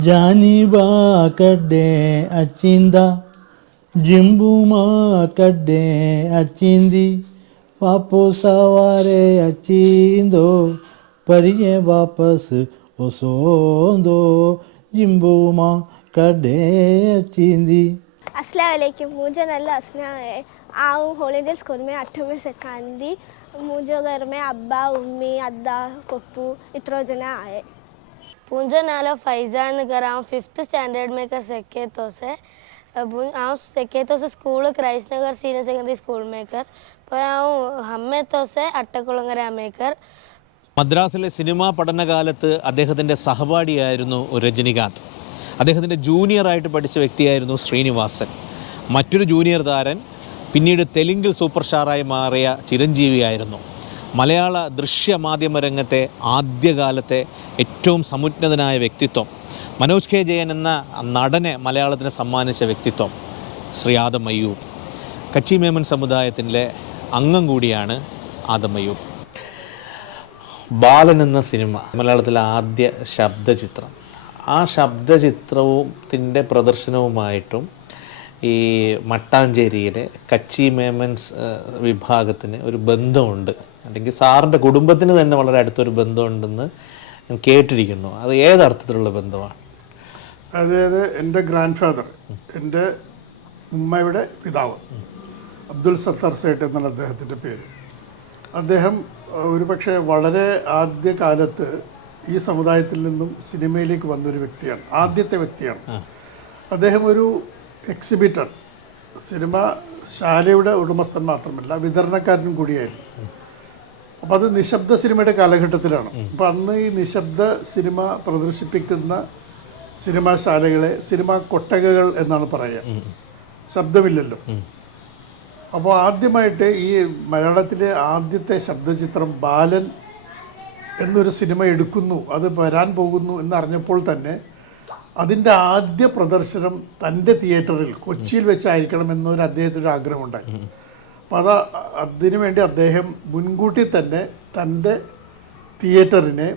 ಜಾನಿಬಾ ಕಡ್ಡೆ ಅಚ್ಚಿಂದ ಜಿಂಬುಮಾ ಕಡ್ಡೆ ಅಚ್ಚಿಂದಿ ವಾಪು ಸವಾರೆ ಅಚ್ಚಿಂದೋ ಪರಿಯೆ ವಾಪಸ್ ಒಸೋಂದೋ ಜಿಂಬುಮಾ ಕಡ್ಡೆ अचिंदी अस्सलाम वालेकुम मुझे नल्ला हंसना है आऊँ हॉलीडे स्कूल में अठवीं सेखांदी मुझे घर में अब्बा उम्मी अद्दा पप्पू इतरो जना आए मुंहिंजो नालो फैज़ा नगर ऐं फिफ्थ स्टैंडर्ड में कर सघे थो से। ऐं सघे സീനിയർ സെക്കൻഡറി സ്കൂൾ മേക്കർ नगर सीनियर सेकेंडरी स्कूल में कर। पर ऐं हमे थो से अटकुളങ്ങര में कर। മദ്രാസിലെ സിനിമാ പഠനകാലത്ത് അദ്ദേഹത്തിന്റെ സഹപാഠിയായിരുന്നു രജനികാന്ത്. അദ്ദേഹത്തിന്റെ ജൂനിയറായിട്ട് പഠിച്ച വ്യക്തിയായിരുന്നു ശ്രീനിവാസൻ. മറ്റൊരു ജൂനിയർ താരൻ പിന്നീട് തെലുങ്കിൽ സൂപ്പർ സ്റ്റാറായി മാറിയ ചിരഞ്ജീവിയായിരുന്നു. മലയാള ദൃശ്യ മാധ്യമ രംഗത്തെ ആദ്യകാലത്തെ ഏറ്റവും സമുന്നതനായ വ്യക്തിത്വം. മനോജ് കെ ജയൻ എന്ന നടനെ മലയാളത്തിന് സമ്മാനിച്ച വ്യക്തിത്വം ശ്രീ ആദം അയ്യൂബ്. കച്ചി മേമൻ സമുദായത്തിന്റെ അംഗം കൂടിയാണ് ആദം അയ്യൂബ്. ബാലൻ എന്ന സിനിമ മലയാളത്തിലെ ആദ്യ ശബ്ദചിത്രം. ആ ശബ്ദചിത്രത്തിന്റെ പ്രദർശനവുമായിട്ടും ഈ മട്ടാഞ്ചേരിയിലെ കച്ചി മേമൻസ് വിഭാഗത്തിന് ഒരു ബന്ധമുണ്ട്. അല്ലെങ്കിൽ സാറിന്റെ കുടുംബത്തിന് തന്നെ വളരെ അടുത്തൊരു ബന്ധമുണ്ടെന്ന് ഞാൻ കേട്ടിരിക്കുന്നു. അത് ഏതർത്ഥത്തിലുള്ള ബന്ധമാണ്? അതായത് എന്റെ ഗ്രാൻഡ് ഫാദർ എന്റെ ഉമ്മയുടെ പിതാവ് അബ്ദുൽ സത്താർ സേട്ട് എന്നാണ് അദ്ദേഹത്തിന്റെ പേര്. അദ്ദേഹം ഒരു ഒരുപക്ഷെ വളരെ ആദ്യ കാലത്ത് ഈ സമുദായത്തിൽ നിന്നും സിനിമയിലേക്ക് വന്നൊരു വ്യക്തിയാണ് ആദ്യത്തെ വ്യക്തിയാണ്. അദ്ദേഹം ഒരു എക്സിബിറ്റർ. സിനിമ ശാലയുടെ ഉടമസ്ഥൻ മാത്രമല്ല വിതരണക്കാരനും കൂടിയായിരുന്നു. അപ്പം അത് നിശബ്ദ സിനിമയുടെ കാലഘട്ടത്തിലാണ്. അപ്പം അന്ന് ഈ നിശബ്ദ സിനിമ പ്രദർശിപ്പിക്കുന്ന സിനിമാശാലകളെ സിനിമാ കൊട്ടകകൾ എന്നാണ് പറയുക. ശബ്ദമില്ലല്ലോ. അപ്പോൾ ആദ്യമായിട്ട് ഈ മലയാളത്തിലെ ആദ്യത്തെ ശബ്ദചിത്രം ബാലൻ എന്നൊരു സിനിമ എടുക്കുന്നു അത് വരാൻ പോകുന്നു എന്നറിഞ്ഞപ്പോൾ തന്നെ അതിന്റെ ആദ്യ പ്രദർശനം തന്റെ തിയേറ്ററിൽ കൊച്ചിയിൽ വെച്ചായിരിക്കണം എന്നൊരു അദ്ദേഹത്തിന്റെ ആഗ്രഹമുണ്ടായി. അപ്പോൾ അത് അതിനു വേണ്ടി അദ്ദേഹം മുൻകൂട്ടി തന്നെ തന്റെ തിയേറ്ററിനെ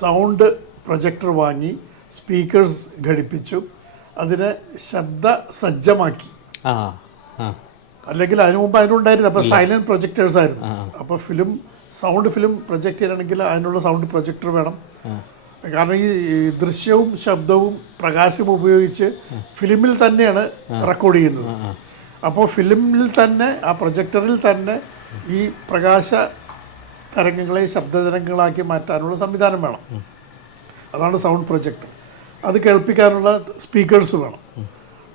സൗണ്ട് പ്രൊജക്ടർ വാങ്ങി സ്പീക്കേഴ്സ് ഘടിപ്പിച്ചു. അതിനെ ശബ്ദ സജ്ജമാക്കി. അല്ലെങ്കിൽ അതിനു മുമ്പ് അതിനുണ്ടായിരുന്നില്ല അപ്പോൾ സൈലന്റ് പ്രൊജക്ടേഴ്സ് ആയിരുന്നു അപ്പോൾ ഫിലിം സൗണ്ട് ഫിലിം പ്രൊജക്ട് ചെയ്യണമെങ്കിൽ അതിനുള്ള സൗണ്ട് പ്രൊജക്ടർ വേണം. കാരണം ഈ ദൃശ്യവും ശബ്ദവും പ്രകാശവും ഉപയോഗിച്ച് ഫിലിമിൽ തന്നെയാണ് റെക്കോർഡ് ചെയ്യുന്നത്. അപ്പോൾ ഫിലിമിൽ തന്നെ ആ പ്രൊജക്ടറിൽ തന്നെ ഈ പ്രകാശ തരംഗങ്ങളെ ശബ്ദതരംഗങ്ങളാക്കി മാറ്റാനുള്ള സംവിധാനം വേണം. അതാണ് സൗണ്ട് പ്രൊജക്ടർ. അത് കേൾപ്പിക്കാനുള്ള സ്പീക്കേഴ്സ് വേണം.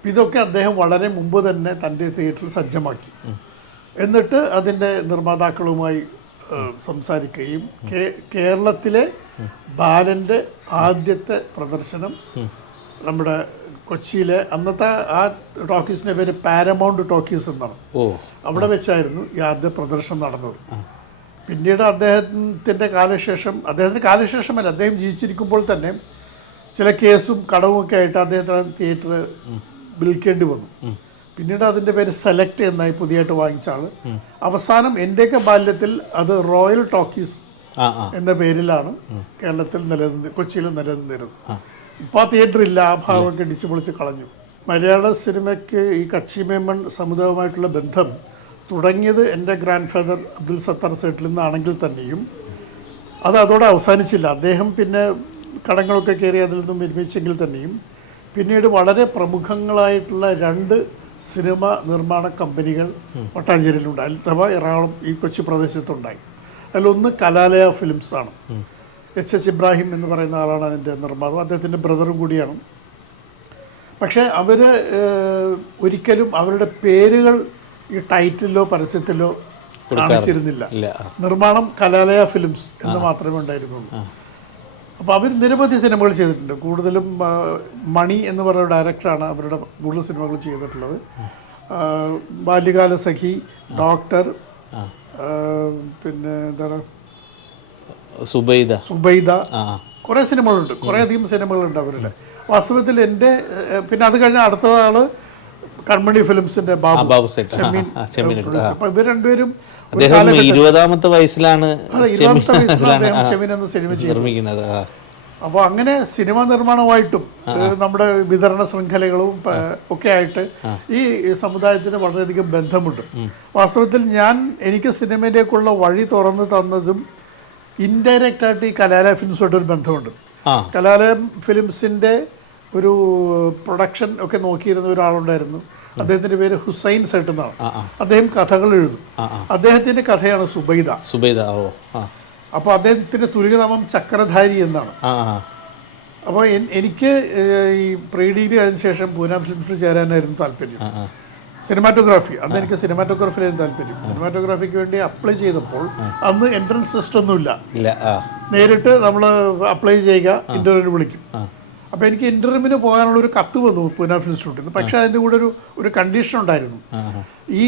ഇതൊക്കെ അദ്ദേഹം വളരെ മുമ്പ് തന്നെ തന്റെ തിയേറ്ററിൽ സജ്ജമാക്കി. എന്നിട്ട് അതിന്റെ നിർമ്മാതാക്കളുമായി സംസാരിക്കുകയും കേരളത്തിലെ ബാലന്റെ ആദ്യത്തെ പ്രദർശനം നമ്മുടെ കൊച്ചിയിലെ അന്നത്തെ ആ ടോക്കീസിന്റെ പേര് പാരമൗണ്ട് ടോക്കീസ് എന്നാണ്. ഓ. അവിടെ വെച്ചായിരുന്നു ഈ ആദ്യ പ്രദർശനം നടന്നത്. പിന്നീട് അദ്ദേഹത്തിന്റെ കാലശേഷം അദ്ദേഹത്തിന്റെ കാലശേഷമല്ല അദ്ദേഹം ജീവിച്ചിരിക്കുമ്പോൾ തന്നെ ചില കേസും കടവും ഒക്കെ ആയിട്ട് അദ്ദേഹത്തിന് തിയേറ്റർ വിൽക്കേണ്ടി വന്നു. പിന്നീട് അതിന്റെ പേര് സെലക്ട് എന്നായി പുതിയതായിട്ട് വാങ്ങിച്ചാണ് അവസാനം എന്റെയൊക്കെ ബാല്യത്തിൽ അത് റോയൽ ടോക്കീസ് എന്ന പേരിലാണ് കേരളത്തിൽ നിലനിന്ന് കൊച്ചിയിൽ നിലനിന്നിരുന്നത്. ഇപ്പോൾ ആ തിയേറ്റർ ഇല്ല ആ ഭാഗമൊക്കെ ഇടിച്ചു പൊളിച്ച് കളഞ്ഞു. മലയാള സിനിമയ്ക്ക് ഈ കച്ചിമേമൺ സമുദായവുമായിട്ടുള്ള ബന്ധം തുടങ്ങിയത് എന്റെ ഗ്രാൻഡ് ഫാദർ അബ്ദുൽ സത്താർ സേട്ടിൽ നിന്നാണെങ്കിൽ തന്നെയും. അത് അതോടെ അവസാനിച്ചില്ല. അദ്ദേഹം പിന്നെ കടങ്ങളൊക്കെ കയറി അതിൽ നിന്നും വിരമിച്ചെങ്കിൽ തന്നെയും. പിന്നീട് വളരെ പ്രമുഖങ്ങളായിട്ടുള്ള രണ്ട് സിനിമ നിർമ്മാണ കമ്പനികൾ വട്ടാഞ്ചേരിയിലുണ്ടായി അഥവാ എറണാകുളം ഈ കൊച്ചു പ്രദേശത്തുണ്ടായി. അതിലൊന്ന് കലാലയ ഫിലിംസ് ആണ് എച്ച് എച്ച് ഇബ്രാഹിം എന്ന് പറയുന്ന ആളാണ് അതിന്റെ നിർമ്മാതാവ്. അദ്ദേഹത്തിന്റെ ബ്രദറും കൂടിയാണ്. പക്ഷേ അവർ ഒരിക്കലും അവരുടെ പേരുകൾ ഈ ടൈറ്റിലോ പരസ്യത്തിലോ കാണിച്ചിരുന്നില്ല. നിർമ്മാണം കലാലയ ഫിലിംസ് എന്ന് മാത്രമേ ഉണ്ടായിരുന്നുള്ളൂ. അപ്പോൾ അവർ നിരവധി സിനിമകൾ ചെയ്തിട്ടുണ്ട്. കൂടുതലും മണി എന്ന് പറയുന്ന ഡയറക്ടറാണ് അവരുടെ കൂടുതൽ സിനിമകൾ ചെയ്തിട്ടുള്ളത്. ബാല്യകാല സഖി ഡോക്ടർ പിന്നെ എന്താണ്? സുബൈദ. സുബൈദ. കുറേ സിനിമകളുണ്ട്. കുറേ അധികം സിനിമകളുണ്ട് അവരുടെ. വാസ്തവത്തിൽ എന്റെ പിന്നെ അത് കഴിഞ്ഞ അടുത്തതാണ് കൺമണി ഫിലിംസിന്റെ ബാബു. ഷമീൻ ഷമീൻ. അപ്പൊ ഇവർ രണ്ടുപേരും ഇരുപതാമത്തെ വയസ്സിലാണ് ഇരുപതാമത്തെ വയസ്സിലാണ് അദ്ദേഹം ചെമ്മീൻ എന്ന സിനിമ ചെയ്യുന്നത് നിർമ്മിക്കുന്നത്. അപ്പോൾ അങ്ങനെ സിനിമ നിർമ്മാണവുമായിട്ടും നമ്മുടെ വിതരണ ശൃംഖലകളും ഒക്കെ ആയിട്ട് ഈ സമുദായത്തിന് വളരെയധികം ബന്ധമുണ്ട്. വാസ്തവത്തിൽ ഞാൻ എനിക്ക് സിനിമയിലേക്കുള്ള വഴി തുറന്നു തന്നതും ഇൻഡയറക്റ്റ് ആയിട്ട് ഈ കലാലയ ഫിലിംസുമായിട്ട് ഒരു ബന്ധമുണ്ട്. കലാലയ ഫിലിംസിന്റെ ഒരു പ്രൊഡക്ഷൻ ഒക്കെ നോക്കിയിരുന്ന ഒരാളുണ്ടായിരുന്നു. അദ്ദേഹത്തിന്റെ പേര് ഹുസൈൻ സെട്ട് എന്നാണ്. അദ്ദേഹം കഥകൾ എഴുതും. അദ്ദേഹത്തിന്റെ കഥയാണ് സുബൈദ. സുബൈദ ഓ അപ്പോൾ അദ്ദേഹത്തിന്റെ തുലികനാമം ചക്രധാരി എന്നാണ്. അപ്പോൾ എനിക്ക് ഈ പ്രീ ഡിഗ്രി കഴിഞ്ഞ ശേഷം പൂന ഫിലിംസിൽ ചേരാനായിരുന്നു താല്പര്യം. സിനിമാറ്റോഗ്രാഫി അന്ന് എനിക്ക് സിനിമാറ്റോഗ്രാഫിയിലായിരുന്നു താല്പര്യം. സിനിമാറ്റോഗ്രാഫിക്ക് വേണ്ടി അപ്ലൈ ചെയ്തപ്പോൾ അന്ന് എൻട്രൻസ് ടെസ്റ്റ് ഒന്നുമില്ല. നേരിട്ട് നമ്മൾ അപ്ലൈ ചെയ്യുക ഇന്റർവ്യൂവിന് വിളിക്കും. അപ്പോൾ എനിക്ക് ഇന്റർവ്യൂവിന് പോകാനുള്ള ഒരു കത്ത് വന്നു പൂന ഫിലിം ഇൻസ്റ്റിറ്റ്യൂട്ടിൽ പക്ഷേ അതിന്റെ കൂടെ ഒരു ഒരു കണ്ടീഷൻ ഉണ്ടായിരുന്നു. ഈ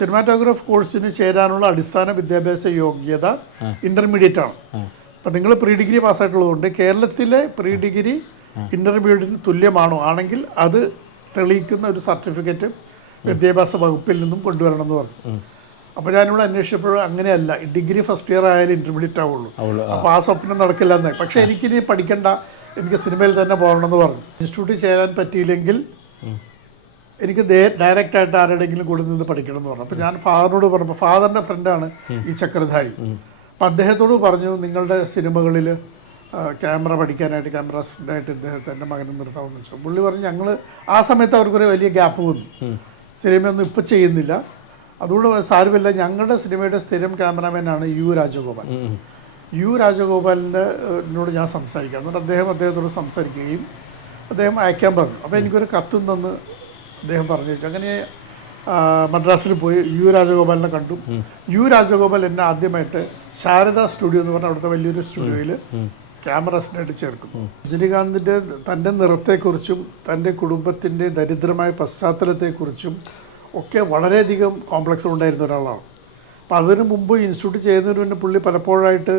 സിനിമാറ്റോഗ്രാഫ് കോഴ്സിന് ചേരാനുള്ള അടിസ്ഥാന വിദ്യാഭ്യാസ യോഗ്യത ഇന്റർമീഡിയറ്റ് ആണ്. അപ്പം നിങ്ങൾ പ്രീ ഡിഗ്രി പാസ്സായിട്ടുള്ളതുകൊണ്ട് കേരളത്തിലെ പ്രീ ഡിഗ്രി ഇന്റർമീഡിയറ്റിന് തുല്യമാണോ? ആണെങ്കിൽ അത് തെളിയിക്കുന്ന ഒരു സർട്ടിഫിക്കറ്റ് വിദ്യാഭ്യാസ വകുപ്പിൽ നിന്നും കൊണ്ടുവരണം എന്ന് പറഞ്ഞു അപ്പോൾ ഞാനിവിടെ അന്വേഷിച്ചപ്പോൾ അങ്ങനെയല്ല. ഡിഗ്രി ഫസ്റ്റ് ഇയർ ആയാലും ഇന്റർമീഡിയറ്റ് ആവുള്ളൂ. ആവുള്ളൂ, അപ്പോൾ ആ സ്വപ്നം നടക്കില്ല എന്നായി പക്ഷേ എനിക്കിനി പഠിക്കണ്ട എനിക്ക് സിനിമയിൽ തന്നെ പോകണമെന്ന് പറഞ്ഞു. ഇൻസ്റ്റിറ്റ്യൂട്ടിൽ ചേരാൻ പറ്റിയില്ലെങ്കിൽ എനിക്ക് ഡയറക്റ്റ് ആയിട്ട് ആരുടെങ്കിലും കൂടെ നിന്ന് പഠിക്കണം എന്ന് പറഞ്ഞു. അപ്പോൾ ഞാൻ ഫാദറിനോട് പറഞ്ഞു ഫാദറിന്റെ ഫ്രണ്ടാണ് ഈ ചക്രധാരി. അപ്പം അദ്ദേഹത്തോട് പറഞ്ഞു നിങ്ങളുടെ സിനിമകളിൽ ക്യാമറ പഠിക്കാനായിട്ട് ക്യാമറ അസിസ്റ്റന്റായിട്ട് ഇദ്ദേഹത്തെ എന്റെ മകനെ നിർത്താമെന്ന് വെച്ചു. പുള്ളി പറഞ്ഞു ഞങ്ങൾ ആ സമയത്ത് അവർക്കൊരു വലിയ ഗ്യാപ്പ് വന്നു. സിനിമയൊന്നും ഇപ്പോൾ ചെയ്യുന്നില്ല. അതുകൊണ്ട് സാരമില്ല ഞങ്ങളുടെ സിനിമയുടെ സ്ഥിരം ക്യാമറാമാനാണ് യു രാജഗോപാൽ. യു രാജഗോപാലിന്റെ എന്നോട് ഞാൻ സംസാരിക്കാം. എന്നിട്ട് അദ്ദേഹം അദ്ദേഹത്തോട് സംസാരിക്കുകയും അദ്ദേഹം അയക്കാൻ പറഞ്ഞു. അപ്പോൾ എനിക്കൊരു കത്തും തന്ന് അദ്ദേഹം പറഞ്ഞു വെച്ചു. അങ്ങനെ മദ്രാസിൽ പോയി യു രാജഗോപാലിനെ കണ്ടു. യു രാജഗോപാൽ എന്നെ ആദ്യമായിട്ട് ശാരദ സ്റ്റുഡിയോ എന്ന് പറഞ്ഞ അവിടുത്തെ വലിയൊരു സ്റ്റുഡിയോയിൽ ക്യാമറ അസിസ്റ്റന്റായിട്ട് ചേർക്കും. രജനീകാന്തിന്റെ തന്റെ നിറത്തെക്കുറിച്ചും തന്റെ കുടുംബത്തിന്റെ ദരിദ്രമായ പശ്ചാത്തലത്തെക്കുറിച്ചും ഒക്കെ വളരെയധികം കോംപ്ലക്സ് ഉണ്ടായിരുന്ന ഒരാളാണ്. അപ്പം അതിനു മുമ്പ് ഇൻസ്റ്റിറ്റ്യൂട്ട് ചെയ്യുന്നതിന് മുന്നേ പുള്ളി പലപ്പോഴായിട്ട്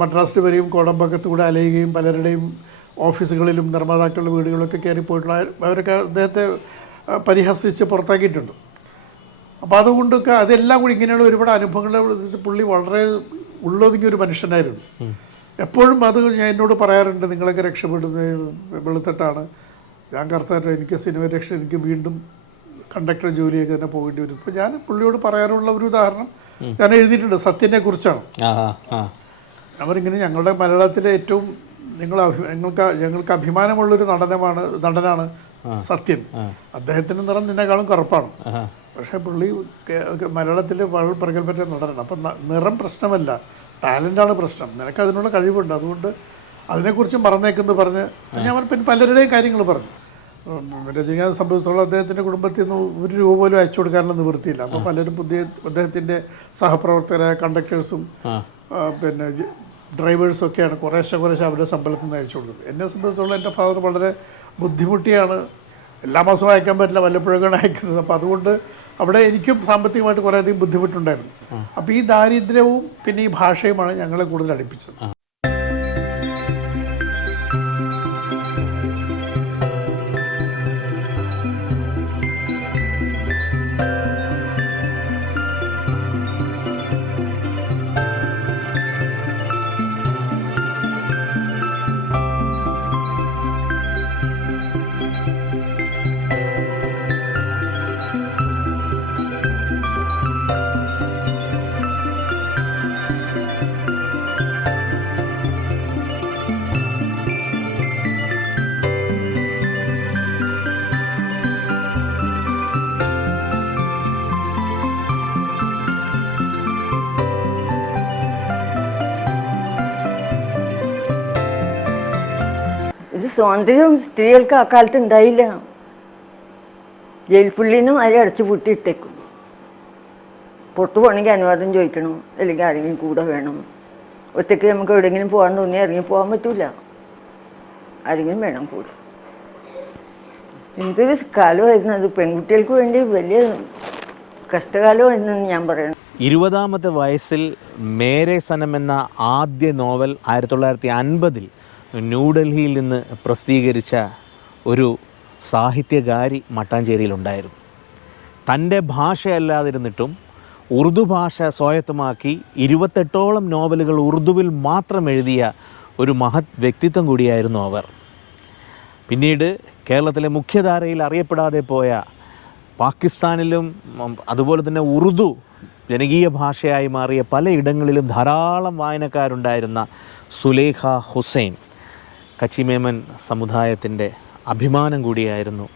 മദ്രാസിൽ വരെയും കോടമ്പക്കത്ത് കൂടെ അലയുകയും പലരുടെയും ഓഫീസുകളിലും നിർമ്മാതാക്കളുടെ വീടുകളിലൊക്കെ കയറിപ്പോയിട്ടുള്ള അവരൊക്കെ അദ്ദേഹത്തെ പരിഹസിച്ച് പുറത്താക്കിയിട്ടുണ്ട്. അപ്പോൾ അതുകൊണ്ടൊക്കെ അതെല്ലാം കൂടി ഇങ്ങനെയുള്ള ഒരുപാട് അനുഭവങ്ങൾ ഇത് പുള്ളി വളരെ ഉള്ളൊതുങ്ങിയ ഒരു മനുഷ്യനായിരുന്നു. എപ്പോഴും അത് ഞാൻ എന്നോട് പറയാറുണ്ട് നിങ്ങളൊക്കെ രക്ഷപ്പെടുന്നത് വെളുത്തിട്ടാണ്. ഞാൻ കറുത്തായിട്ട് എനിക്ക് സിനിമ രക്ഷ എനിക്ക് വീണ്ടും കണ്ടക്ടർ ജോലിയൊക്കെ തന്നെ പോകേണ്ടി വരും. ഇപ്പോൾ ഞാൻ പുള്ളിയോട് പറയാറുള്ള ഒരു ഉദാഹരണം ഞാൻ എഴുതിയിട്ടുണ്ട് സത്യനെ കുറിച്ചാണ് അവരിങ്ങനെ ഞങ്ങളുടെ മലയാളത്തിലെ ഏറ്റവും നിങ്ങൾ നിങ്ങൾക്ക് ഞങ്ങൾക്ക് ഞങ്ങൾക്ക് അഭിമാനമുള്ളൊരു നടനമാണ് നടനാണ് സത്യൻ. അദ്ദേഹത്തിന്റെ നിറം നിന്നെക്കാളും കറുപ്പാണ്. പക്ഷേ പുള്ളി മലയാളത്തിൽ വളരെ പ്രഗത്ഭറ്റ നടനാണ്. അപ്പം നിറം പ്രശ്നമല്ല. ടാലന്റാണ് പ്രശ്നം. നിനക്ക് അതിനുള്ള കഴിവുണ്ട്. അതുകൊണ്ട് അതിനെക്കുറിച്ചും പറഞ്ഞേക്കെന്ന് പറഞ്ഞ് ഞാൻ പിന്നെ പലരുടെയും കാര്യങ്ങൾ പറഞ്ഞു. രജനീകാന്ത് സംബന്ധിച്ചിടത്തോളം അദ്ദേഹത്തിന്റെ കുടുംബത്തിൽ നിന്ന് ഒരു രൂപ പോലും അയച്ചു കൊടുക്കാനുള്ള നിവൃത്തിയില്ല. അപ്പോൾ പലരും പുതിയ അദ്ദേഹത്തിന്റെ സഹപ്രവർത്തകരായ കണ്ടക്ടേഴ്സും പിന്നെ ജ- ഡ്രൈവേഴ്സും ഒക്കെയാണ് കുറേശ്ശെ കുറേശ്ശെ അവരുടെ ശമ്പളത്തിൽ നിന്ന് അയച്ചു കൊടുക്കുന്നത്. എന്നെ സംബന്ധിച്ചിടത്തോളം എന്റെ ഫാദർ വളരെ ബുദ്ധിമുട്ടിയാണ്. എല്ലാ മാസവും അയക്കാൻ പറ്റില്ല വല്ലപ്പോഴൊക്കെയാണ് അയക്കുന്നത്. അപ്പോൾ അതുകൊണ്ട് അവിടെ എനിക്കും സാമ്പത്തികമായിട്ട് കുറേയധികം ബുദ്ധിമുട്ടുണ്ടായിരുന്നു. അപ്പോൾ ഈ ദാരിദ്ര്യവും പിന്നെ ഈ ഭാഷയുമാണ് ഞങ്ങളെ കൂടുതൽ അടുപ്പിച്ചത്. സ്വാതന്ത്ര്യം സ്ത്രീകൾക്ക് ആ കാലത്ത് ഉണ്ടായില്ല ജയിൽപ്പുള്ളിനും അതിൽ അടച്ചു പൂട്ടിയിട്ടേക്കും പുറത്തു പോകണമെങ്കിൽ അനുവാദം ചോദിക്കണം. അല്ലെങ്കിൽ ആരെങ്കിലും കൂടെ വേണം. ഒറ്റയ്ക്ക് നമുക്ക് എവിടെയെങ്കിലും പോകാൻ തോന്നി ഇറങ്ങി പോകാൻ പറ്റൂല. ആരെങ്കിലും വേണം കൂടെ. എന്തൊരു കാലമായിരുന്നു അത്. പെൺകുട്ടികൾക്ക് വേണ്ടി വലിയ കഷ്ടകാലമായിരുന്നു ഞാൻ പറയണം. ഇരുപതാമത്തെ വയസ്സിൽ മേരെ സനം എന്ന ആദ്യ നോവൽ ആയിരത്തി തൊള്ളായിരത്തി അൻപതിൽ ന്യൂഡൽഹിയിൽ നിന്ന് പ്രസിദ്ധീകരിച്ച ഒരു സാഹിത്യകാരി മട്ടാഞ്ചേരിയിലുണ്ടായിരുന്നു. തന്റെ ഭാഷയല്ലാതിരുന്നിട്ടും ഉറുദു ഭാഷ സ്വായത്തമാക്കി ഇരുപത്തെട്ടോളം നോവലുകൾ ഉറുദുവിൽ മാത്രം എഴുതിയ ഒരു മഹത് വ്യക്തിത്വം കൂടിയായിരുന്നു അവർ. പിന്നീട് കേരളത്തിലെ മുഖ്യധാരയിൽ അറിയപ്പെടാതെ പോയ പാകിസ്ഥാനിലും അതുപോലെ തന്നെ ഉറുദു ജനകീയ ഭാഷയായി മാറിയ പലയിടങ്ങളിലും ധാരാളം വായനക്കാരുണ്ടായിരുന്ന സുലേഖ ഹുസൈൻ. കച്ചിമേമൻ സമുദായത്തിന്റെ അഭിമാനം കൂടിയായിരുന്നു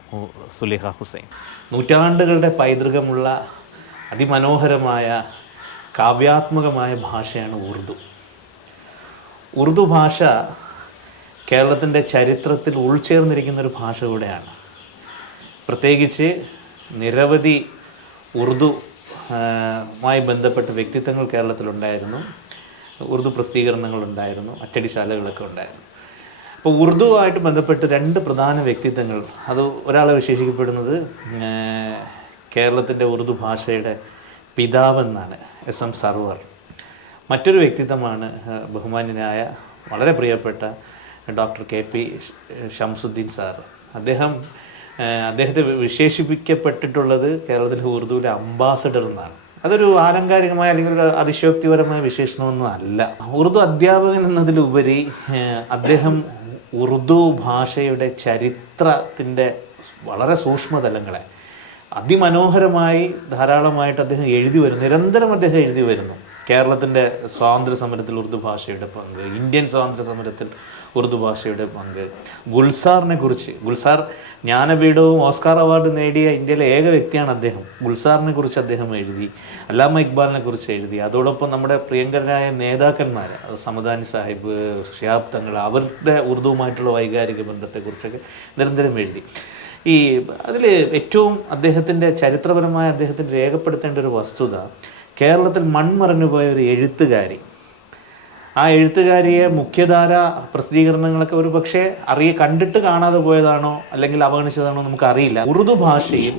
സുലിഹ ഹുസൈൻ. നൂറ്റാണ്ടുകളുടെ പൈതൃകമുള്ള അതിമനോഹരമായ കാവ്യാത്മകമായ ഭാഷയാണ് ഉറുദു. ഉറുദു ഭാഷ കേരളത്തിന്റെ ചരിത്രത്തിൽ ഉൾച്ചേർന്നിരിക്കുന്ന ഒരു ഭാഷ കൂടെയാണ്. പ്രത്യേകിച്ച് നിരവധി ഉറുദു മായി ബന്ധപ്പെട്ട വ്യക്തിത്വങ്ങൾ കേരളത്തിലുണ്ടായിരുന്നു. ഉറുദു പ്രസിദ്ധീകരണങ്ങളുണ്ടായിരുന്നു അച്ചടിശാലകളൊക്കെ ഉണ്ടായിരുന്നു. അപ്പോൾ ഉറുദുവായിട്ട് ബന്ധപ്പെട്ട് രണ്ട് പ്രധാന വ്യക്തിത്വങ്ങൾ. അത് ഒരാളെ വിശേഷിക്കപ്പെടുന്നത് കേരളത്തിന്റെ ഉറുദു ഭാഷയുടെ പിതാവെന്നാണ് എസ് എം സർവർ. മറ്റൊരു വ്യക്തിത്വമാണ് ബഹുമാന്യനായ വളരെ പ്രിയപ്പെട്ട doctor K P Shamsuddin sir. അദ്ദേഹം അദ്ദേഹത്തെ വിശേഷിപ്പിക്കപ്പെട്ടിട്ടുള്ളത് കേരളത്തിലെ ഉറുദുവിലെ അംബാസഡർ എന്നാണ്. അതൊരു ആലങ്കാരികമായ അല്ലെങ്കിൽ ഒരു അതിശയോക്തിപരമായ വിശേഷണമൊന്നും അല്ല. ഉറുദു അധ്യാപകൻ എന്നതിലുപരി അദ്ദേഹം ഉറുദു ഭാഷയുടെ ചരിത്രത്തിന്റെ വളരെ സൂക്ഷ്മതലങ്ങളെ അതിമനോഹരമായി ധാരാളമായിട്ട് അദ്ദേഹം എഴുതി വരുന്നു. നിരന്തരം അദ്ദേഹം എഴുതി വരുന്നു. കേരളത്തിന്റെ സ്വാതന്ത്ര്യ സമരത്തിൽ ഉറുദു ഭാഷയുടെ പങ്ക് ഇന്ത്യൻ സ്വാതന്ത്ര്യ സമരത്തിൽ ഉറുദു ഭാഷയുടെ പങ്ക്. ഗുൽസാറിനെ കുറിച്ച്. ഗുൽസാർ ജ്ഞാനപീഠവും ഓസ്കാർ അവാർഡ് നേടിയ ഇന്ത്യയിലെ ഏക വ്യക്തിയാണ് അദ്ദേഹം. ഗുൽസാറിനെ കുറിച്ച് അദ്ദേഹം എഴുതി അല്ലാമ ഇക്ബാലിനെ കുറിച്ച് എഴുതി. അതോടൊപ്പം നമ്മുടെ പ്രിയങ്കരനായ നേതാക്കന്മാർ സമദാനി സാഹിബ് ഷിയാബ് തങ്ങൾ അവരുടെ ഉറുദുവുമായിട്ടുള്ള വൈകാരിക ബന്ധത്തെക്കുറിച്ചൊക്കെ നിരന്തരം എഴുതി. ഈ അതിൽ ഏറ്റവും അദ്ദേഹത്തിന്റെ ചരിത്രപരമായ അദ്ദേഹത്തിന് രേഖപ്പെടുത്തേണ്ട ഒരു വസ്തുത കേരളത്തിൽ മൺമറഞ്ഞുപോയ ഒരു എഴുത്തുകാരി ആ എഴുത്തുകാരിയെ മുഖ്യധാര പ്രസിദ്ധീകരണങ്ങളൊക്കെ ഒരു പക്ഷേ അറിയ കണ്ടിട്ട് കാണാതെ പോയതാണോ അല്ലെങ്കിൽ അവഗണിച്ചതാണോ നമുക്കറിയില്ല ഉറുദു ഭാഷയിൽ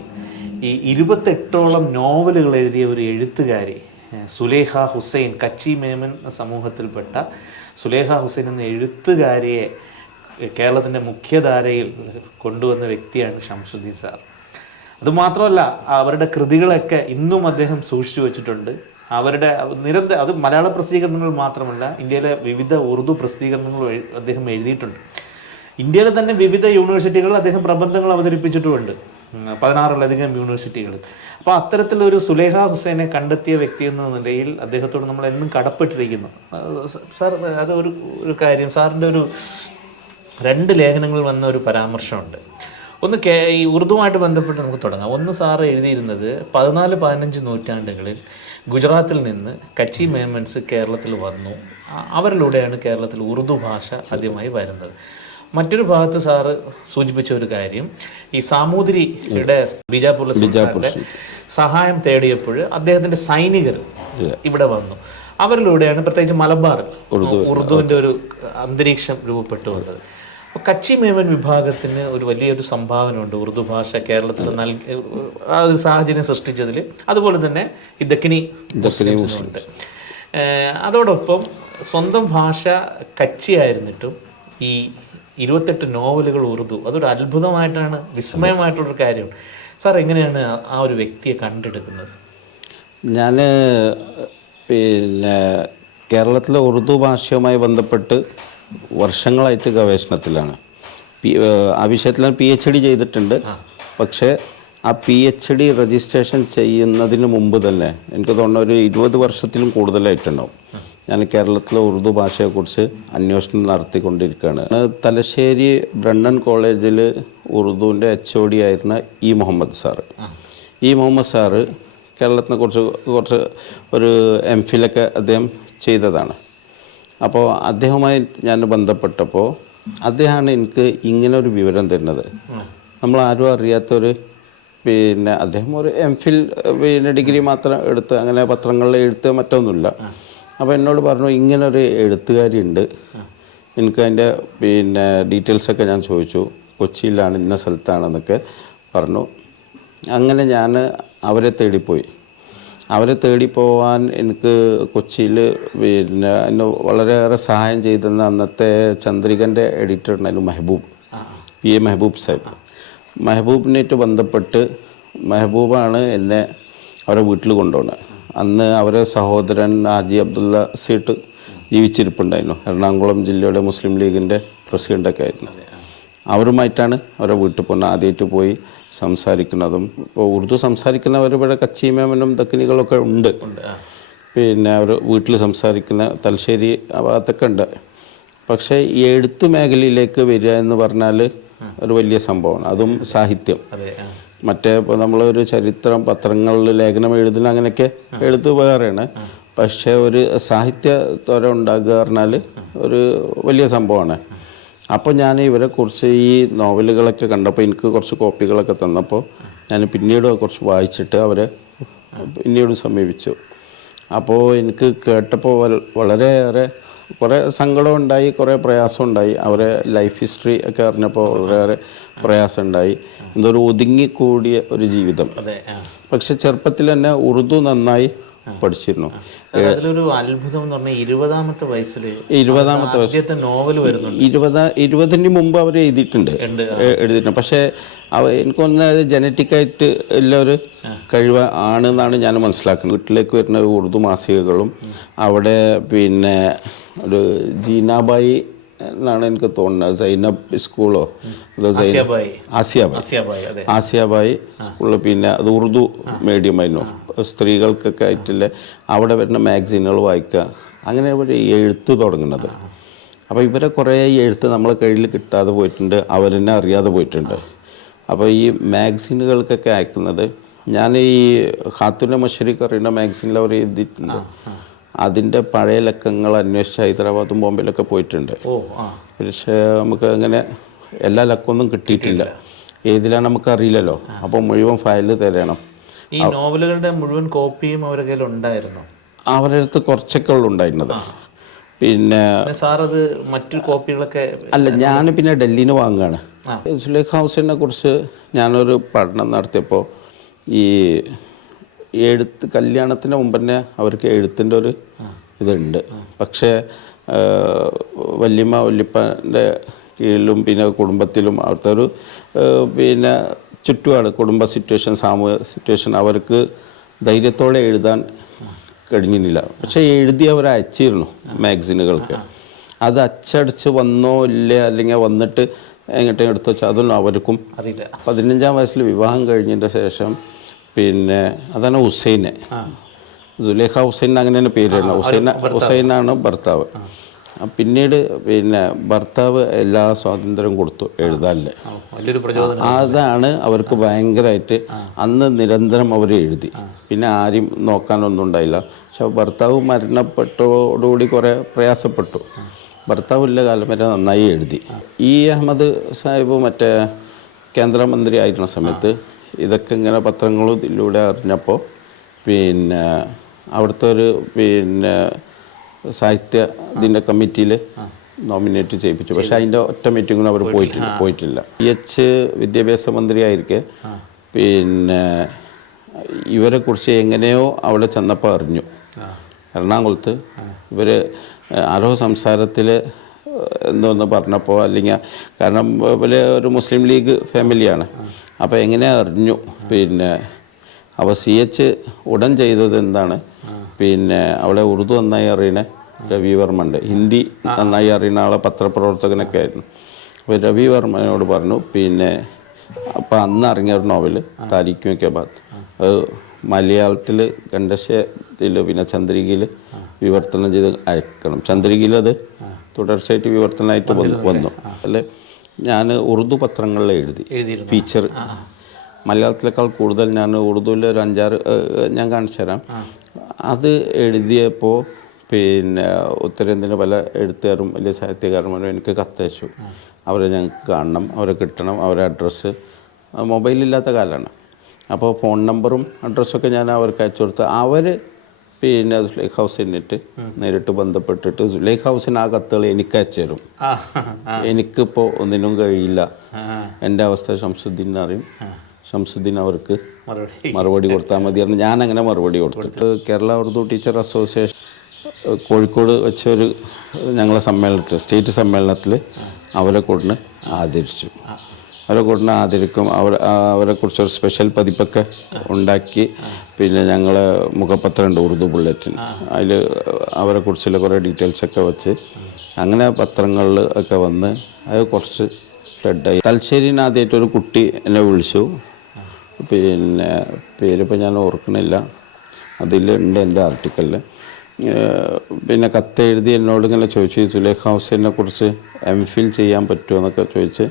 ഈ ഇരുപത്തെട്ടോളം നോവലുകൾ എഴുതിയ ഒരു എഴുത്തുകാരി സുലേഹ ഹുസൈൻ കച്ചി മേമൻ സമൂഹത്തിൽപ്പെട്ട സുലേഹ ഹുസൈൻ എന്ന എഴുത്തുകാരിയെ കേരളത്തിന്റെ മുഖ്യധാരയിൽ കൊണ്ടുവന്ന വ്യക്തിയാണ് ഷംസുദ്ദീൻ സാർ. അതുമാത്രമല്ല അവരുടെ കൃതികളൊക്കെ ഇന്നും അദ്ദേഹം സൂക്ഷിച്ചു വെച്ചിട്ടുണ്ട്. അവരുടെ നിരന്തര അത് മലയാള പ്രസിദ്ധീകരണങ്ങൾ മാത്രമല്ല ഇന്ത്യയിലെ വിവിധ ഉറുദു പ്രസിദ്ധീകരണങ്ങൾ അദ്ദേഹം എഴുതിയിട്ടുണ്ട്. ഇന്ത്യയിലെ തന്നെ വിവിധ യൂണിവേഴ്സിറ്റികളിൽ അദ്ദേഹം പ്രബന്ധങ്ങൾ അവതരിപ്പിച്ചിട്ടുമുണ്ട്. പതിനാറിലധികം യൂണിവേഴ്സിറ്റികൾ അപ്പോൾ അത്തരത്തിലൊരു സുലേഖ ഹുസൈനെ കണ്ടെത്തിയ വ്യക്തി എന്ന നിലയിൽ അദ്ദേഹത്തോട് നമ്മൾ എന്നും കടപ്പെട്ടിരിക്കുന്നു. സാർ അത് ഒരു ഒരു കാര്യം. സാറിന്റെ ഒരു രണ്ട് ലേഖനങ്ങൾ വന്ന ഒരു പരാമർശമുണ്ട്. ഒന്ന് കേ ഈ ഉറുദുമായിട്ട് ബന്ധപ്പെട്ട് നമുക്ക് തുടങ്ങാം. ഒന്ന് സാറ് എഴുതിയിരുന്നത് പതിനാല് പതിനഞ്ച് നൂറ്റാണ്ടുകളിൽ ഗുജറാത്തിൽ നിന്ന് കച്ചി മേമൻസ് കേരളത്തിൽ വന്നു. അവരിലൂടെയാണ് കേരളത്തിൽ ഉറുദു ഭാഷ ആദ്യമായി വരുന്നത്. മറ്റൊരു ഭാഗത്ത് സാറ് സൂചിപ്പിച്ച ഒരു കാര്യം ഈ സാമൂതിരിയുടെ ബിജാപൂർ സുൽത്താന്റെ സഹായം തേടിയപ്പോൾ അദ്ദേഹത്തിന്റെ സൈനികർ ഇവിടെ വന്നു. അവരിലൂടെയാണ് പ്രത്യേകിച്ച് മലബാർ ഉറുദുവിന്റെ ഒരു അന്തരീക്ഷം രൂപപ്പെട്ടു വന്നത്. അപ്പോൾ കച്ചി മേമൻ വിഭാഗത്തിന് ഒരു വലിയൊരു സംഭാവന ഉണ്ട് ഉറുദു ഭാഷ കേരളത്തിൽ നൽകി ആ ഒരു സാഹചര്യം സൃഷ്ടിച്ചതിൽ. അതുപോലെ തന്നെ ഈ ദക്കിനി മുസ്ലിംസിനുണ്ട്. അതോടൊപ്പം സ്വന്തം ഭാഷ കച്ചിയായിരുന്നിട്ടും ഈ ഇരുപത്തെട്ട് നോവലുകൾ ഉറുദു അതൊരു അത്ഭുതമായിട്ടാണ് വിസ്മയമായിട്ടുള്ളൊരു കാര്യമാണ് സാർ എങ്ങനെയാണ് ആ ഒരു വ്യക്തിയെ കണ്ടെടുക്കുന്നത്? ഞാൻ പിന്നെ കേരളത്തിലെ ഉറുദു ഭാഷയുമായി ബന്ധപ്പെട്ട് വർഷങ്ങളായിട്ട് ഗവേഷണത്തിലാണ്. ആ വിഷയത്തിൽ പി എച്ച് ഡി ചെയ്തിട്ടുണ്ട്. പക്ഷേ ആ പി എച്ച് ഡി രജിസ്ട്രേഷൻ ചെയ്യുന്നതിന് മുമ്പ് തന്നെ എനിക്ക് തോന്നുന്ന ഒരു ഇരുപത് വർഷത്തിലും കൂടുതലായിട്ടുണ്ടാവും. ഞാൻ കേരളത്തിലെ ഉറുദു ഭാഷയെക്കുറിച്ച് അന്വേഷണം നടത്തിക്കൊണ്ടിരിക്കുകയാണ്. തലശ്ശേരി ബ്രണ്ണൻ കോളേജിൽ ഉറുദുവിന്റെ എച്ച് ഒ ഡി ആയിരുന്ന E Muhammad sir E Muhammad sir കേരളത്തിനെ കുറിച്ച് കുറച്ച് ഒരു എം ഫിലൊക്കെ അദ്ദേഹം ചെയ്തതാണ്. അപ്പോൾ അദ്ദേഹവുമായി ഞാൻ ബന്ധപ്പെട്ടപ്പോൾ അദ്ദേഹമാണ് എനിക്ക് ഇങ്ങനെ ഒരു വിവരം തരുന്നത്. നമ്മൾ ആരും അറിയാത്തൊരു പിന്നെ അദ്ദേഹം ഒരു എം ഫിൽ പിന്നെ ഡിഗ്രി മാത്രം എടുത്ത് അങ്ങനെ പത്രങ്ങളിൽ എഴുത്ത് മറ്റൊന്നുമില്ല. അപ്പോൾ എന്നോട് പറഞ്ഞു ഇങ്ങനൊരു എഴുത്തുകാരി ഉണ്ട് എനിക്ക് അതിന്റെ പിന്നെ ഡീറ്റെയിൽസൊക്കെ ഞാൻ ചോദിച്ചു. കൊച്ചിയിലാണ് ഇന്ന സ്ഥലത്താണെന്നൊക്കെ പറഞ്ഞു. അങ്ങനെ ഞാൻ അവരെ തേടിപ്പോയി. അവരെ തേടി പോവാൻ എനിക്ക് കൊച്ചിയിൽ പിന്നെ എന്നെ വളരെയേറെ സഹായം ചെയ്തിരുന്ന അന്നത്തെ ചന്ദ്രികന്റെ എഡിറ്റർ ഉണ്ടായിരുന്നു Mehboob. P A Mehboob Sahib. മെഹബൂബിനായിട്ട് ബന്ധപ്പെട്ട് മെഹബൂബാണ് എന്നെ അവരെ വീട്ടിൽ കൊണ്ടുപോകുന്നത് അന്ന് അവരെ സഹോദരൻ ഹാജി അബ്ദുള്ള സീട്ട് ജീവിച്ചിരിപ്പുണ്ടായിരുന്നു. എറണാകുളം ജില്ലയുടെ മുസ്ലിം ലീഗിന്റെ പ്രസിഡന്റൊക്കെ ആയിരുന്നു. അവരുമായിട്ടാണ് അവരെ വീട്ടിൽ പോകുന്നത് ആദ്യമായിട്ട് പോയി സംസാരിക്കുന്നതും. ഇപ്പോൾ ഉറുദു സംസാരിക്കുന്നവർ ഇവിടെ കച്ചിമേമനും ദക്കിനികളൊക്കെ ഉണ്ട്. പിന്നെ അവർ വീട്ടിൽ സംസാരിക്കുന്ന തലശ്ശേരി ഭാഗത്തൊക്കെ ഉണ്ട്. പക്ഷേ ഈ എഴുത്ത് മേഖലയിലേക്ക് വരിക എന്ന് പറഞ്ഞാൽ ഒരു വലിയ സംഭവമാണ്. അതും സാഹിത്യം. മറ്റേ ഇപ്പോൾ നമ്മളൊരു ചരിത്രം പത്രങ്ങളിൽ ലേഖനം എഴുതുന്ന അങ്ങനെയൊക്കെ എഴുത്ത് വേറെയാണ് പക്ഷേ ഒരു സാഹിത്യ ത്വര ഉണ്ടാക്കുക പറഞ്ഞാൽ ഒരു വലിയ സംഭവമാണ്. അപ്പോൾ ഞാൻ ഇവരെ കുറിച്ച് ഈ നോവലുകളൊക്കെ കണ്ടപ്പോൾ എനിക്ക് കുറച്ച് കോപ്പികളൊക്കെ തന്നപ്പോൾ ഞാൻ പിന്നീട് കുറച്ച് വായിച്ചിട്ട് അവരെ പിന്നീട് സമീപിച്ചു. അപ്പോൾ എനിക്ക് കേട്ടപ്പോൾ വളരെയേറെ കുറേ സങ്കടം ഉണ്ടായി കുറേ പ്രയാസം ഉണ്ടായി. അവരെ ലൈഫ് ഹിസ്റ്ററി ഒക്കെ അറിഞ്ഞപ്പോൾ വളരെയേറെ പ്രയാസം ഉണ്ടായി. എന്തൊരു ഒരു ഒതുങ്ങിക്കൂടിയ ഒരു ജീവിതം. പക്ഷെ ചെറുപ്പത്തിൽ തന്നെ ഉറുദു നന്നായി പഠിച്ചിരുന്നു. അതിലൊരു അത്ഭുതം എന്ന് പറഞ്ഞാൽ ഇരുപതാമത്തെ വയസ്സിൽ ഇരുപതാമത്തെ വയസ്സ്. ആദ്യത്തെ നോവൽ വരുന്നുണ്ട്. ഇരുപത് ഇരുപതിന് മുമ്പ് അവർ എഴുതിയിട്ടുണ്ട്. എഴുതിയിട്ടുണ്ട്. പക്ഷേ അവ എനിക്കൊന്ന് ജനറ്റിക്കായിട്ട് എല്ലാവരും കഴിവ് ആണെന്നാണ് ഞാൻ മനസ്സിലാക്കുന്നത്. വീട്ടിലേക്ക് വരുന്ന ഉറുദു മാസികകളും അവിടെ പിന്നെ ഒരു ജീനാബായി എന്നാണ് എനിക്ക് തോന്നുന്നത്. സൈനബ് സ്കൂളോ? അതോ സൈന ആസിയാബായി. ആസിയാബായി. സ്കൂളിൽ പിന്നെ അത് ഉറുദു മീഡിയമായിരുന്നു സ്ത്രീകൾക്കൊക്കെ ആയിട്ടുള്ള അവിടെ വരുന്ന മാഗസീനുകൾ വായിക്കുക. അങ്ങനെ ഒരു എഴുത്ത് തുടങ്ങുന്നത്. അപ്പോൾ ഇവരെ കുറേ എഴുത്ത് നമ്മളെ കയ്യിൽ കിട്ടാതെ പോയിട്ടുണ്ട്. അവരെന്നെ അറിയാതെ പോയിട്ടുണ്ട്. അപ്പോൾ ഈ മാഗസീനുകൾക്കൊക്കെ അയക്കുന്നത് ഞാൻ ഈ ഖാത്തുന മഷരിക്ക് അറിയുന്ന മാഗസീനിൽ അവർ എഴുതിയിട്ടുണ്ട്. അതിന്റെ പഴയ ലക്കങ്ങൾ അന്വേഷിച്ച് ഹൈദരാബാദും ബോംബെയിലൊക്കെ പോയിട്ടുണ്ട്. പക്ഷേ നമുക്ക് അങ്ങനെ എല്ലാ ലക്കൊന്നും കിട്ടിയിട്ടില്ല. ഏതിലാണ് നമുക്ക് അറിയില്ലല്ലോ അപ്പോൾ മുഴുവൻ ഫയൽ തരണം. ഈ നോവലുകളുടെ മുഴുവൻ കോപ്പിയും അവരുടെ കയ്യിൽ ഉണ്ടായിരുന്നു? അവരുടെ അടുത്ത് കുറച്ചൊക്കെ ഉള്ളു ഉണ്ടായിരുന്നത്. പിന്നെ സാറത് മറ്റു കോപ്പികളൊക്കെ അല്ല ഞാൻ പിന്നെ ഡൽഹിയിൽ നിന്ന് വാങ്ങുകയാണ് സുലേഖ ഹൗസിനെ കുറിച്ച് ഞാനൊരു പഠനം നടത്തിയപ്പോൾ ഈ എഴുത്ത് കല്യാണത്തിന് മുമ്പ് തന്നെ അവർക്ക് എഴുത്തിന്റെ ഒരു ഇതുണ്ട്. പക്ഷേ വല്യമ്മ വല്യപ്പന്റെ കീഴിലും പിന്നെ കുടുംബത്തിലും അവിടുത്തെ ഒരു പിന്നെ ചുറ്റുപാട് കുടുംബ സിറ്റുവേഷൻ സാമൂഹ്യ സിറ്റുവേഷൻ അവർക്ക് ധൈര്യത്തോടെ എഴുതാൻ കഴിഞ്ഞില്ല. പക്ഷേ എഴുതി അവർ അയച്ചിരുന്നു മാഗസിനുകൾക്ക്. അത് അച്ചടിച്ച് വന്നോ ഇല്ലേ അല്ലെങ്കിൽ വന്നിട്ട് എങ്ങോട്ടും എടുത്ത് വെച്ചാൽ അതൊന്നും അവർക്കും അറിയില്ല. പതിനഞ്ചാം വയസ്സിൽ വിവാഹം കഴിഞ്ഞതിന്റെ ശേഷം പിന്നെ അതാണ് ഹുസൈന്. സുലേഖ ഹുസൈൻ അങ്ങനെ തന്നെ പേരാണ് ഹുസൈന ഹുസൈനാണ് ഭർത്താവ്. പിന്നീട് പിന്നെ ഭർത്താവ് എല്ലാ സ്വാതന്ത്ര്യം കൊടുത്തു എഴുതാനില്ല. അതാണ് അവർക്ക് ഭയങ്കരമായിട്ട് അന്ന് നിരന്തരം അവർ എഴുതി. പിന്നെ ആരും നോക്കാനൊന്നും ഉണ്ടായില്ല. പക്ഷെ ഭർത്താവ് മരണപ്പെട്ടോടുകൂടി കുറേ പ്രയാസപ്പെട്ടു. ഭർത്താവ് ഇല്ല കാലം വരെ നന്നായി എഴുതി. ഇ അഹമ്മദ് സാഹിബ് മറ്റേ കേന്ദ്രമന്ത്രി ആയിരുന്ന സമയത്ത് ഇതൊക്കെ ഇങ്ങനെ പത്രങ്ങളും ഇതിലൂടെ അറിഞ്ഞപ്പോൾ പിന്നെ അവിടുത്തെ ഒരു പിന്നെ സാഹിത്യ ഇതിന്റെ കമ്മിറ്റിയിൽ നോമിനേറ്റ് ചെയ്യിപ്പിച്ചു. പക്ഷെ അതിന്റെ ഒറ്റ മീറ്റിങ്ങിനും അവർ പോയിട്ടില്ല. പോയിട്ടില്ല. പി എച്ച് വിദ്യാഭ്യാസ മന്ത്രിയായിരിക്കെ പിന്നെ ഇവരെ കുറിച്ച് എങ്ങനെയോ അവിടെ ചെന്നപ്പോൾ അറിഞ്ഞു. എറണാകുളത്ത് ഇവർ ആരോ സംസാരത്തിൽ എന്തോന്ന് പറഞ്ഞപ്പോൾ അല്ലെങ്കിൽ കാരണം ഇവർ ഒരു മുസ്ലിം ലീഗ് ഫാമിലിയാണ്. അപ്പോൾ എങ്ങനെ അറിഞ്ഞു? പിന്നെ അപ്പോൾ സി എച്ച് ഉടൻ ചെയ്തത് എന്താണ്? പിന്നെ അവിടെ ഉറുദു നന്നായി അറിയണ രവി വർമ്മ ഉണ്ട് ഹിന്ദി നന്നായി അറിയുന്ന ആളെ പത്രപ്രവർത്തകനൊക്കെ ആയിരുന്നു. അപ്പോൾ രവിവർമ്മനോട് പറഞ്ഞു പിന്നെ അപ്പോൾ അന്ന് ഇറങ്ങിയ ഒരു നോവൽ താരിഖും ഒക്കെ ബാത്ത്. അത് മലയാളത്തിൽ ഖണ്ഡശത്തിൽ പിന്നെ ചന്ദ്രികയിൽ വിവർത്തനം ചെയ്ത് അയക്കണം. ചന്ദ്രികയിൽ അത് തുടർച്ചയായിട്ട് വിവർത്തനമായിട്ട് വന്നു. വന്നു. അല്ലെ? ഞാൻ ഉറുദു പത്രങ്ങളിൽ എഴുതി. ഫീച്ചർ മലയാളത്തിലേക്കാൾ കൂടുതൽ ഞാൻ ഉറുദുവിൽ ഒരു അഞ്ചാറ് ഞാൻ കാണിച്ചു തരാം. അത് എഴുതിയപ്പോൾ പിന്നെ ഉത്തരേന്ത്യയിലെ പല എഴുത്തുകാരും വലിയ സാഹിത്യകാരന്മാരും എനിക്ക് കത്തയച്ചു. അവരെ ഞങ്ങൾക്ക് കാണണം അവരെ കിട്ടണം അവരെ അഡ്രസ്സ്. മൊബൈലില്ലാത്ത കാലമാണ്. അപ്പോൾ ഫോൺ നമ്പറും അഡ്രസ്സൊക്കെ ഞാൻ അവർക്ക് അയച്ചു കൊടുത്ത്. അവർ പിന്നെ സുലേഖ് ഹൗസിനിട്ട് നേരിട്ട് ബന്ധപ്പെട്ടിട്ട് സുലേഖ് ഹൗസിന് ആ കത്തുകൾ എനിക്ക് അയച്ചേരും എനിക്കിപ്പോൾ ഒന്നിനും കഴിയില്ല. എന്റെ അവസ്ഥ ഷംസുദ്ദീൻ അറിയും ഷംസുദ്ദീൻ അവർക്ക് മറുപടി. മറുപടി കൊടുത്താൽ മതിയായിരുന്നു ഞാൻ അങ്ങനെ മറുപടി കൊടുത്തിട്ട് കേരള ഉറുദു ടീച്ചർ അസോസിയേഷൻ കോഴിക്കോട് വെച്ചൊരു ഞങ്ങളെ സമ്മേളനത്തിൽ സ്റ്റേറ്റ് സമ്മേളനത്തിൽ അവരെ കൊണ്ട് ആദരിച്ചു. അവരെ കൂടെ ആദരിക്കും. അവർ അവരെക്കുറിച്ച് ഒരു സ്പെഷ്യൽ പതിപ്പൊക്കെ ഉണ്ടാക്കി. പിന്നെ ഞങ്ങൾ മുഖപത്രമുണ്ട് ഉറുദു ബുള്ളറ്റിൻ അതിൽ അവരെക്കുറിച്ചുള്ള കുറേ ഡീറ്റെയിൽസ് ഒക്കെ വെച്ച് അങ്ങനെ പത്രങ്ങളിൽ ഒക്കെ വന്ന് അത് കുറച്ച് സ്പ്രെഡായി തലശ്ശേരിന് ആദ്യമായിട്ട് ഒരു കുട്ടി എന്നെ വിളിച്ചു. പിന്നെ പേരിപ്പോൾ ഞാൻ ഓർക്കണില്ല. അതിലുണ്ട് എന്റെ ആർട്ടിക്കലിൽ പിന്നെ കത്തെഴുതി എന്നോട് ഇങ്ങനെ ചോദിച്ചു സുലേഖ ഹൗസിനെ കുറിച്ച് എം ഫിൽ ചെയ്യാൻ പറ്റുമോ? എന്നൊക്കെ ചോദിച്ച്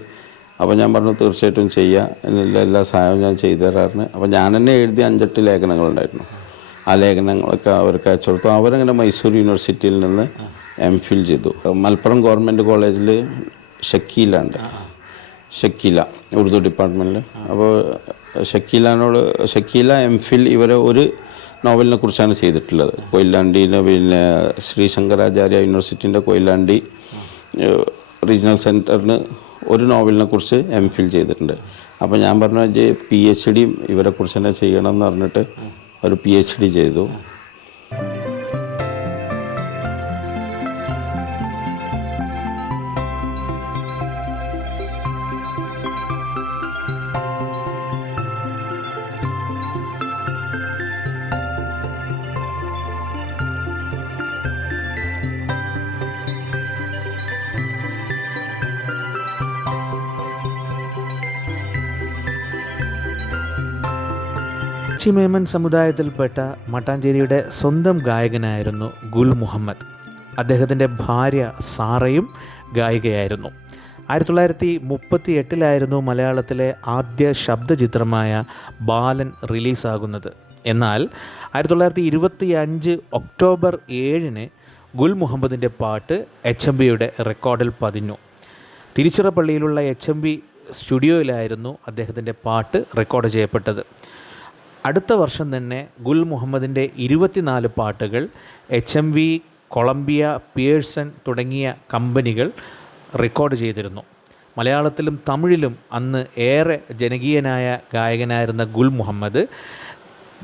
അപ്പോൾ ഞാൻ പറഞ്ഞു തീർച്ചയായിട്ടും ചെയ്യുക എന്നുള്ള എല്ലാ സഹായവും ഞാൻ ചെയ്തു തരാറുണ്ട് അപ്പോൾ ഞാൻ തന്നെ എഴുതിയ അഞ്ചെട്ട് ലേഖനങ്ങളുണ്ടായിരുന്നു ആ ലേഖനങ്ങളൊക്കെ അവർക്ക് അയച്ചു കൊടുത്തു. അവരങ്ങനെ മൈസൂർ യൂണിവേഴ്സിറ്റിയിൽ നിന്ന് എം ഫിൽ ചെയ്തു. മലപ്പുറം ഗവൺമെന്റ് കോളേജിൽ ഷക്കീലുണ്ട് ഷക്കീല ഉറുദു ഡിപ്പാർട്ട്മെന്റിൽ. അപ്പോൾ ഷക്കീലാനോട് ഷക്കീല എം ഫിൽ ഇവരെ ഒരു നോവലിനെ കുറിച്ചാണ് ചെയ്തിട്ടുള്ളത്. കൊയിലാണ്ടിയിൽ പിന്നെ ശ്രീശങ്കരാചാര്യ യൂണിവേഴ്സിറ്റിന്റെ കൊയിലാണ്ടി റീജിയണൽ സെന്ററിന് ഒരു നോവലിനെ കുറിച്ച് എം ഫിൽ ചെയ്തിട്ടുണ്ട്. അപ്പോൾ ഞാൻ പറഞ്ഞു പി എച്ച് ഡിയും ഇവരെ കുറിച്ച് തന്നെ ചെയ്യണം എന്ന് പറഞ്ഞിട്ട് ഒരു പി എച്ച് ഡി ചെയ്തു. ചിമേമൻ സമുദായത്തിൽപ്പെട്ട മട്ടാഞ്ചേരിയുടെ സ്വന്തം ഗായകനായിരുന്നു ഗുൽ മുഹമ്മദ്. അദ്ദേഹത്തിന്റെ ഭാര്യ സാറയും ഗായികയായിരുന്നു. ആയിരത്തി തൊള്ളായിരത്തി മുപ്പത്തി എട്ടിലായിരുന്നു മലയാളത്തിലെ ആദ്യ ശബ്ദചിത്രമായ ബാലൻ റിലീസാകുന്നത്. എന്നാൽ ആയിരത്തി തൊള്ളായിരത്തി ഇരുപത്തി അഞ്ച് ഒക്ടോബർ ഏഴിന് ഗുൽ മുഹമ്മദിന്റെ പാട്ട് എച്ച് എം ബിയുടെ റെക്കോർഡിൽ പതിഞ്ഞു. തിരുച്ചിറപ്പള്ളിയിലുള്ള എച്ച് എം ബി സ്റ്റുഡിയോയിലായിരുന്നു അദ്ദേഹത്തിന്റെ പാട്ട് റെക്കോർഡ് ചെയ്യപ്പെട്ടത്. അടുത്ത വർഷം തന്നെ ഗുൽ മുഹമ്മദിന്റെ ഇരുപത്തിനാല് പാട്ടുകൾ H M V Columbia Pearson തുടങ്ങിയ കമ്പനികൾ റെക്കോർഡ് ചെയ്തിരുന്നു. മലയാളത്തിലും തമിഴിലും അന്ന് ഏറെ ജനകീയനായ ഗായകനായിരുന്ന ഗുൽ മുഹമ്മദ്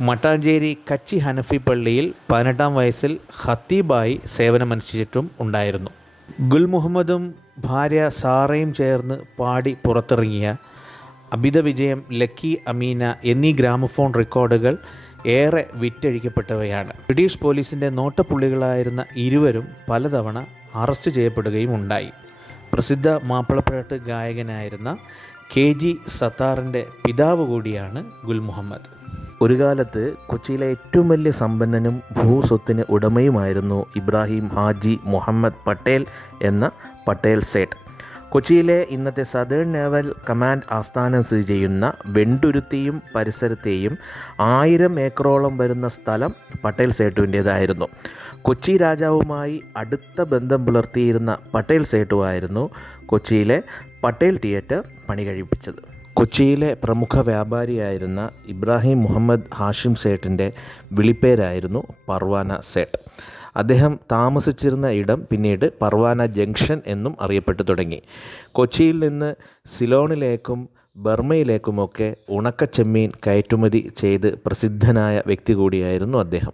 മട്ടാഞ്ചേരി കച്ചി ഹനഫി പള്ളിയിൽ പതിനെട്ടാം വയസ്സിൽ ഹത്തീബായി സേവനമനുഷ്ഠിച്ചിട്ടും ഉണ്ടായിരുന്നു. ഗുൽ മുഹമ്മദും ഭാര്യ സാറയും ചേർന്ന് പാടി പുറത്തിറങ്ങിയ അബിത വിജയം ലക്കി അമീന എന്നീ ഗ്രാമഫോൺ റെക്കോർഡുകൾ ഏറെ വിറ്റഴിക്കപ്പെട്ടവയാണ്. ബ്രിട്ടീഷ് പോലീസിന്റെ നോട്ടപ്പുള്ളികളായിരുന്ന ഇരുവരും പലതവണ അറസ്റ്റ് ചെയ്യപ്പെടുകയും ഉണ്ടായി പ്രസിദ്ധ മാപ്പിളപ്പാട്ട് ഗായകനായിരുന്ന കെ ജി സത്താറിന്റെ പിതാവ് കൂടിയാണ് ഗുൽ മുഹമ്മദ് ഒരു കാലത്ത് കൊച്ചിയിലെ ഏറ്റവും വലിയ സമ്പന്നനും ഭൂസ്വത്തിന് ഉടമയുമായിരുന്നു ഇബ്രാഹിം ഹാജി മുഹമ്മദ് പട്ടേൽ എന്ന പട്ടേൽ സേട്ട് കൊച്ചിയിലെ ഇന്നത്തെ സദേൺ നേവൽ കമാൻഡ് ആസ്ഥാനം സ്ഥിതി ചെയ്യുന്ന വെണ്ടുരുത്തിയും പരിസരത്തെയും ആയിരം ഏക്കറോളം വരുന്ന സ്ഥലം പട്ടേൽ സേട്ടുവിന്റേതായിരുന്നു. കൊച്ചി രാജാവുമായി അടുത്ത ബന്ധം പുലർത്തിയിരുന്ന പട്ടേൽ സേട്ടുവായിരുന്നു കൊച്ചിയിലെ പട്ടേൽ തിയേറ്റർ പണി കഴിപ്പിച്ചത്. കൊച്ചിയിലെ പ്രമുഖ വ്യാപാരിയായിരുന്ന ഇബ്രാഹിം മുഹമ്മദ് ഹാഷിം സേട്ടിന്റെ വിളിപ്പേരായിരുന്നു പർവാന സേട്ട്. അദ്ദേഹം താമസിച്ചിരുന്ന ഇടം പിന്നീട് പർവാന ജംഗ്ഷൻ എന്നും അറിയപ്പെട്ടു തുടങ്ങി. കൊച്ചിയിൽ നിന്ന് സിലോണിലേക്കും ബർമയിലേക്കുമൊക്കെ ഉണക്കച്ചെമ്മീൻ കയറ്റുമതി ചെയ്ത് പ്രസിദ്ധനായ വ്യക്തി കൂടിയായിരുന്നു അദ്ദേഹം.